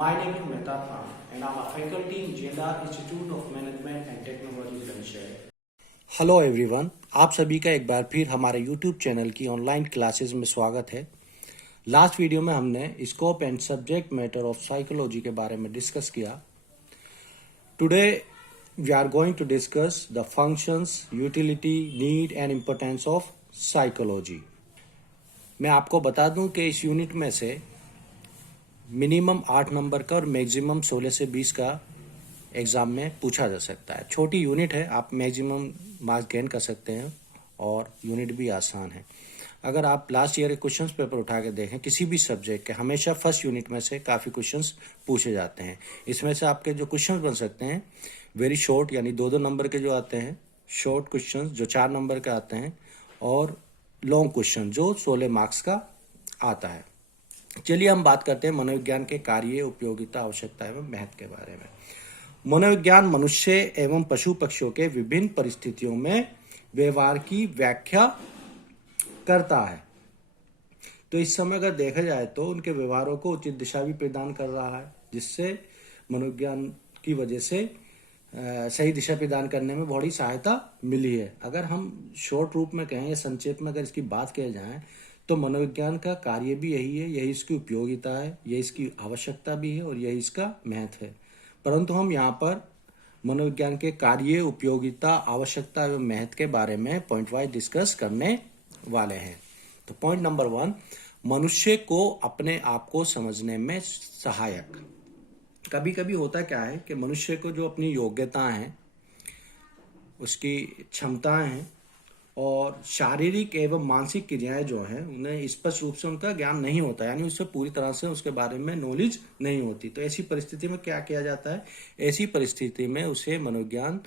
My name is Mehta Khan and I'm a faculty in JLR Institute of Management and Technology Jamshedpur. Hello everyone, आप सभी का एक बार फिर हमारे यूट्यूब चैनल की ऑनलाइन क्लासेस में स्वागत है। लास्ट वीडियो में हमने scope and subject matter of psychology के बारे में डिस्कस किया। Today we are going to discuss the functions, utility, need and importance of psychology. मैं आपको बता दूं कि इस यूनिट में से मिनिमम 8 नंबर का और मैक्सिमम 16 से 20 का एग्जाम में पूछा जा सकता है। छोटी यूनिट है, आप मैक्सिमम मार्क्स गेन कर सकते हैं और यूनिट भी आसान है। अगर आप लास्ट ईयर के क्वेश्चंस पेपर उठा के देखें किसी भी सब्जेक्ट के, हमेशा फर्स्ट यूनिट में से काफ़ी क्वेश्चंस पूछे जाते हैं। इसमें से आपके जो क्वेश्चंस बन सकते हैं वेरी शॉर्ट, यानी 2-2 नंबर के जो आते हैं, शॉर्ट क्वेश्चंस जो 4 नंबर के आते हैं, और लॉन्ग क्वेश्चन जो 16 मार्क्स का आता है। चलिए हम बात करते हैं मनोविज्ञान के कार्य, उपयोगिता, आवश्यकता एवं महत्व के बारे में। मनोविज्ञान मनुष्य एवं पशु पक्षियों के विभिन्न परिस्थितियों में व्यवहार की व्याख्या करता है। तो इस समय अगर देखा जाए तो उनके व्यवहारों को उचित दिशा भी प्रदान कर रहा है, जिससे मनोविज्ञान की वजह से सही दिशा प्रदान करने में बड़ी सहायता मिली है। अगर हम शॉर्ट रूप में कहें या संक्षेप में अगर इसकी बात किया जाए तो मनोविज्ञान का कार्य भी यही है, यही इसकी उपयोगिता है, यही इसकी आवश्यकता भी है और यही इसका महत्व है। परंतु हम यहाँ पर मनोविज्ञान के कार्य, उपयोगिता, आवश्यकता एवं महत्व के बारे में पॉइंट वाइज डिस्कस करने वाले हैं। तो पॉइंट नंबर 1, मनुष्य को अपने आप को समझने में सहायक। कभी कभी होता क्या है कि मनुष्य को जो अपनी योग्यताएं हैं, उसकी क्षमताएं हैं और शारीरिक एवं मानसिक क्रियाएं जो हैं, उन्हें स्पष्ट रूप से उनका ज्ञान नहीं होता, यानी उससे पूरी तरह से उसके बारे में नॉलेज नहीं होती। तो ऐसी परिस्थिति में क्या किया जाता है? ऐसी परिस्थिति में उसे मनोविज्ञान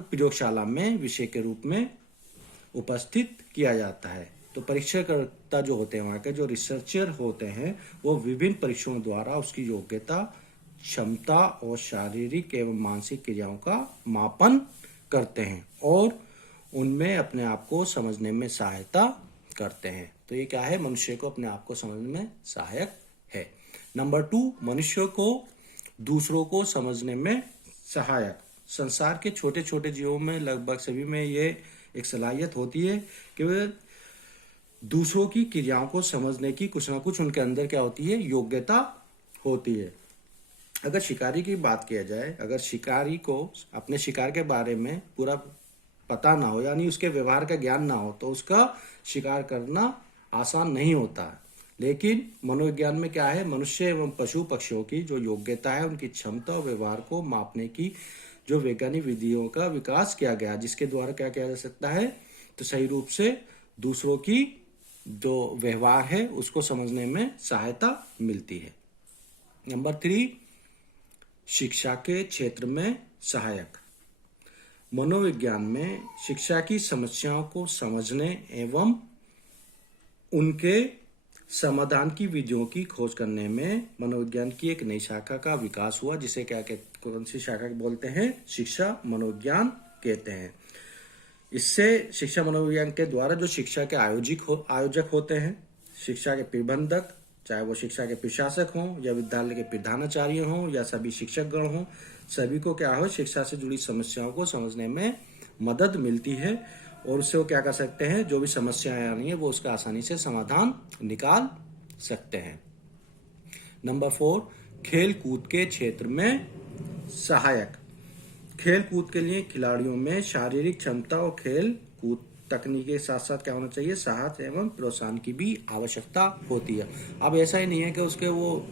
प्रयोगशाला में विषय के रूप में उपस्थित किया जाता है। तो परीक्षाकर्ता जो होते हैं, वहाँ के जो रिसर्चर होते हैं, वो विभिन्न परीक्षणों द्वारा उसकी योग्यता, क्षमता और शारीरिक एवं मानसिक क्रियाओं का मापन करते हैं और उनमें अपने आप को समझने में सहायता करते हैं। तो ये क्या है? मनुष्य को अपने आप को समझने में सहायक है। नंबर 2, मनुष्य को दूसरों को समझने में सहायक। संसार के छोटे छोटे जीवों में लगभग सभी में ये एक सलाहियत होती है कि वे दूसरों की क्रियाओं को समझने की कुछ ना कुछ उनके अंदर क्या होती है? योग्यता होती है। अगर शिकारी की बात किया जाए, अगर शिकारी को अपने शिकार के बारे में पूरा पता ना हो, यानी उसके व्यवहार का ज्ञान ना हो, तो उसका शिकार करना आसान नहीं होता है। लेकिन मनोविज्ञान में क्या है? मनुष्य एवं पशु पक्षियों की जो योग्यता है, उनकी क्षमता और व्यवहार को मापने की जो वैज्ञानिक विधियों का विकास किया गया, जिसके द्वारा क्या किया जा सकता है? तो सही रूप से दूसरों की जो व्यवहार है उसको समझने में सहायता मिलती है। नंबर 3, शिक्षा के क्षेत्र में सहायक। मनोविज्ञान में शिक्षा की समस्याओं को समझने एवं उनके समाधान की विधियों की खोज करने में मनोविज्ञान की एक नई शाखा का विकास हुआ, जिसे कौन सी शाखा बोलते हैं? शिक्षा मनोविज्ञान कहते हैं। इससे शिक्षा मनोविज्ञान के द्वारा जो शिक्षा के आयोजक होते हैं, शिक्षा के प्रबंधक, चाहे वो शिक्षा के प्रशासक हों या विद्यालय के प्रधानाचार्य हों या सभी शिक्षकगण हों, सभी को क्या हो? शिक्षा से जुड़ी समस्याओं को समझने में मदद मिलती है और उससे वो क्या कर सकते हैं? जो भी समस्याएं आनी है वो उसका आसानी से समाधान निकाल सकते हैं। नंबर 4, खेल कूद के क्षेत्र में सहायक। खेल कूद के लिए खिलाड़ियों में शारीरिक क्षमता और खेल कूद तकनीक के साथ साथ क्या होना चाहिए? साहस एवं प्रोत्साहन की भी आवश्यकता होती है। अब ऐसा ही नहीं है कि उसके वो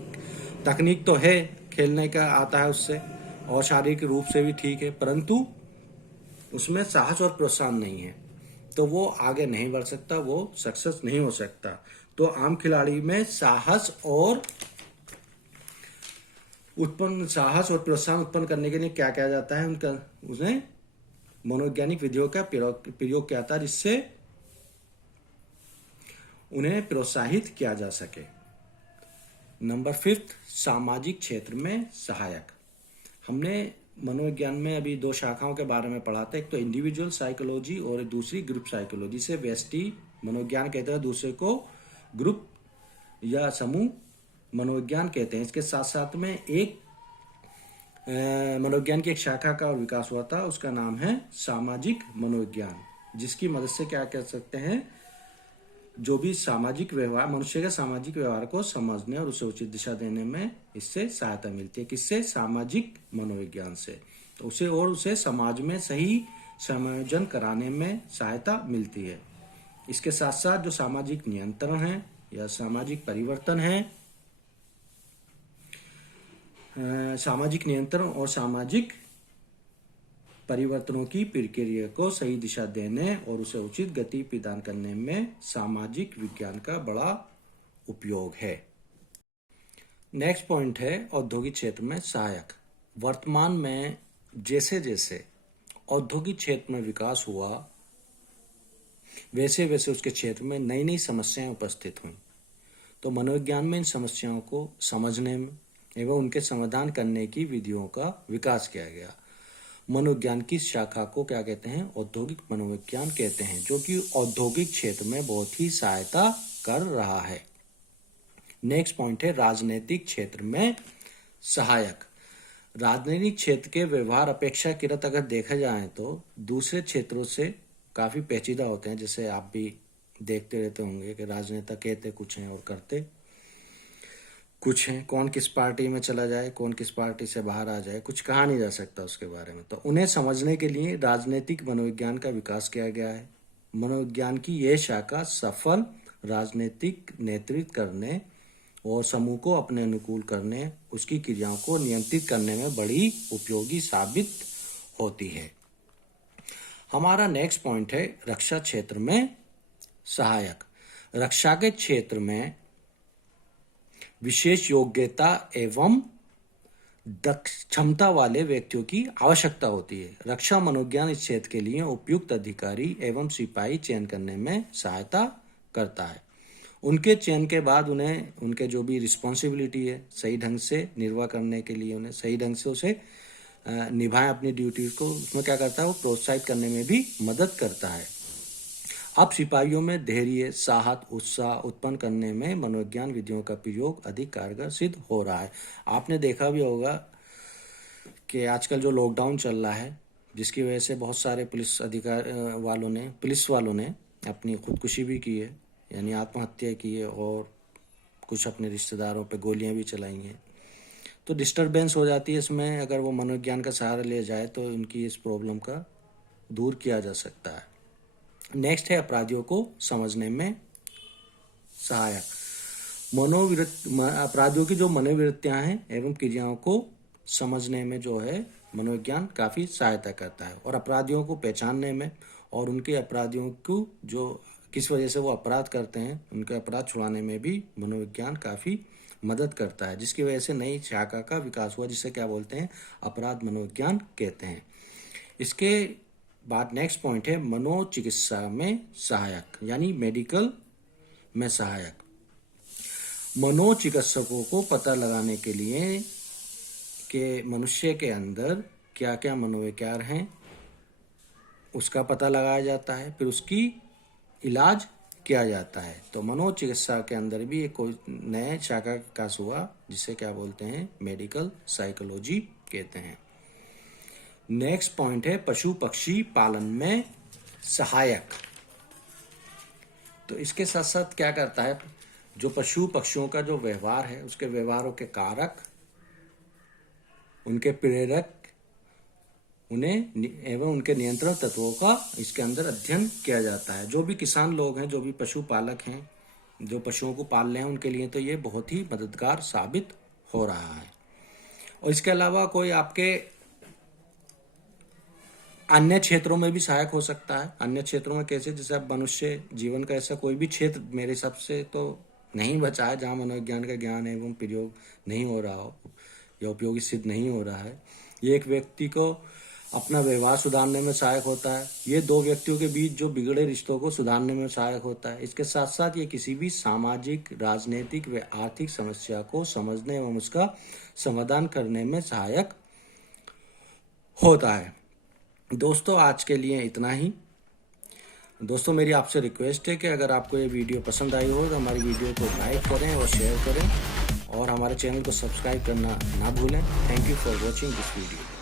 तकनीक तो है, खेलने का आता है उससे और शारीरिक रूप से भी ठीक है, परंतु उसमें साहस और प्रोत्साहन नहीं है, तो वो आगे नहीं बढ़ सकता, वो सक्सेस नहीं हो सकता। तो आम खिलाड़ी में साहस और प्रोत्साहन उत्पन्न करने के लिए क्या किया जाता है? उसने मनोवैज्ञानिक विधियों का प्रयोग किया था, जिससे उन्हें प्रोत्साहित किया जा सके। नंबर 5, सामाजिक क्षेत्र में सहायक। हमने मनोविज्ञान में अभी 2 शाखाओं के बारे में पढ़ा था, एक तो इंडिविजुअल साइकोलॉजी और दूसरी ग्रुप साइकोलॉजी। से व्यष्टि मनोविज्ञान कहते हैं, दूसरे को ग्रुप या समूह मनोविज्ञान कहते हैं। इसके साथ साथ में एक मनोविज्ञान की एक शाखा का और विकास हुआ था, उसका नाम है सामाजिक मनोविज्ञान, जिसकी मदद से क्या कह सकते हैं, जो भी सामाजिक व्यवहार, मनुष्य के सामाजिक व्यवहार को समझने और उसे उचित दिशा देने में इससे सहायता मिलती है। किससे? सामाजिक मनोविज्ञान से। तो उसे समाज में सही समायोजन कराने में सहायता मिलती है। इसके साथ साथ जो सामाजिक नियंत्रण है या सामाजिक परिवर्तन है, सामाजिक नियंत्रण और सामाजिक परिवर्तनों की प्रक्रिया को सही दिशा देने और उसे उचित गति प्रदान करने में सामाजिक विज्ञान का बड़ा उपयोग है। नेक्स्ट पॉइंट है औद्योगिक क्षेत्र में सहायक। वर्तमान में जैसे जैसे औद्योगिक क्षेत्र में विकास हुआ, वैसे वैसे उसके क्षेत्र में नई नई समस्याएं उपस्थित हुई। तो मनोविज्ञान में इन समस्याओं को समझने में एवं उनके समाधान करने की विधियों का विकास किया गया। मनोविज्ञान की शाखा को क्या कहते हैं? औद्योगिक मनोविज्ञान कहते हैं, जो कि औद्योगिक क्षेत्र में बहुत ही सहायता कर रहा है। नेक्स्ट पॉइंट है राजनीतिक क्षेत्र में सहायक। राजनीतिक क्षेत्र के व्यवहार अपेक्षाकृत अगर देखा जाए तो दूसरे क्षेत्रों से काफी पेचीदा होते हैं। जैसे आप भी देखते रहते होंगे कि राजनेता कहते कुछ हैं और करते कुछ हैं। कौन किस पार्टी में चला जाए, कौन किस पार्टी से बाहर आ जाए, कुछ कहा नहीं जा सकता उसके बारे में। तो उन्हें समझने के लिए राजनीतिक मनोविज्ञान का विकास किया गया है। मनोविज्ञान की यह शाखा सफल राजनीतिक नेतृत्व करने और समूह को अपने अनुकूल करने, उसकी क्रियाओं को नियंत्रित करने में बड़ी उपयोगी साबित होती है। हमारा नेक्स्ट पॉइंट है रक्षा क्षेत्र में सहायक। रक्षा के क्षेत्र में विशेष योग्यता एवं क्षमता वाले व्यक्तियों की आवश्यकता होती है। रक्षा मनोविज्ञान इस क्षेत्र के लिए उपयुक्त अधिकारी एवं सिपाही चयन करने में सहायता करता है। उनके चयन के बाद उन्हें उनके जो भी रिस्पॉन्सिबिलिटी है सही ढंग से निर्वाह करने के लिए, उन्हें सही ढंग से उसे निभाएं अपनी ड्यूटी को, उसमें क्या करता है, वो प्रोत्साहित करने में भी मदद करता है। अब सिपाहियों में धैर्य, साहस, उत्साह उत्पन्न करने में मनोविज्ञान विधियों का प्रयोग अधिक कारगर सिद्ध हो रहा है। आपने देखा भी होगा कि आजकल जो लॉकडाउन चल रहा है, जिसकी वजह से बहुत सारे पुलिस वालों ने अपनी खुदकुशी भी की है, यानी आत्महत्या की है, और कुछ अपने रिश्तेदारों पे गोलियां भी चलाई हैं। तो डिस्टरबेंस हो जाती है इसमें। अगर वो मनोविज्ञान का सहारा ले जाए तो इनकी इस प्रॉब्लम का दूर किया जा सकता है। नेक्स्ट है अपराधियों को समझने में सहायक। अपराधियों की जो मनोवृत्तियां हैं एवं क्रियाओं को समझने में जो है मनोविज्ञान काफी सहायता करता है, और अपराधियों को पहचानने में और उनके अपराधियों को जो किस वजह से वो अपराध करते हैं, उनके अपराध छुड़ाने में भी मनोविज्ञान काफी मदद करता है, जिसकी वजह से नई शाखा का विकास हुआ, जिसे क्या बोलते हैं, अपराध मनोविज्ञान कहते हैं। इसके बाद नेक्स्ट पॉइंट है मनोचिकित्सा में सहायक, यानी मेडिकल में सहायक। मनोचिकित्सकों को पता लगाने के लिए कि मनुष्य के अंदर क्या क्या मनोविकार हैं, उसका पता लगाया जाता है, फिर उसकी इलाज किया जाता है। तो मनोचिकित्सा के अंदर भी एक नए शाखा का विकास हुआ, जिसे क्या बोलते हैं, मेडिकल साइकोलॉजी कहते हैं। नेक्स्ट पॉइंट है पशु पक्षी पालन में सहायक। तो इसके साथ साथ क्या करता है, जो पशु पक्षियों का जो व्यवहार है, उसके व्यवहारों के कारक, उनके प्रेरक, उन्हें एवं उनके नियंत्रण तत्वों का इसके अंदर अध्ययन किया जाता है। जो भी किसान लोग हैं, जो भी पशुपालक हैं, जो पशुओं को पाल रहे हैं, उनके लिए तो ये बहुत ही मददगार साबित हो रहा है। और इसके अलावा कोई आपके अन्य क्षेत्रों में भी सहायक हो सकता है। अन्य क्षेत्रों में कैसे, जैसे अब मनुष्य जीवन का ऐसा कोई भी क्षेत्र मेरे हिसाब से तो नहीं बचा है जहाँ मनोविज्ञान का ज्ञान एवं प्रयोग नहीं हो रहा हो या उपयोगी सिद्ध नहीं हो रहा है। ये एक व्यक्ति को अपना व्यवहार सुधारने में सहायक होता है। ये दो व्यक्तियों के बीच जो बिगड़े रिश्तों को सुधारने में सहायक होता है। इसके साथ साथ ये किसी भी सामाजिक, राजनीतिक व आर्थिक समस्या को समझने एवं उसका समाधान करने में सहायक होता है। दोस्तों, आज के लिए इतना ही। दोस्तों, मेरी आपसे रिक्वेस्ट है कि अगर आपको ये वीडियो पसंद आई हो तो हमारी वीडियो को लाइक करें और शेयर करें, और हमारे चैनल को सब्सक्राइब करना ना भूलें। Thank you for watching this video.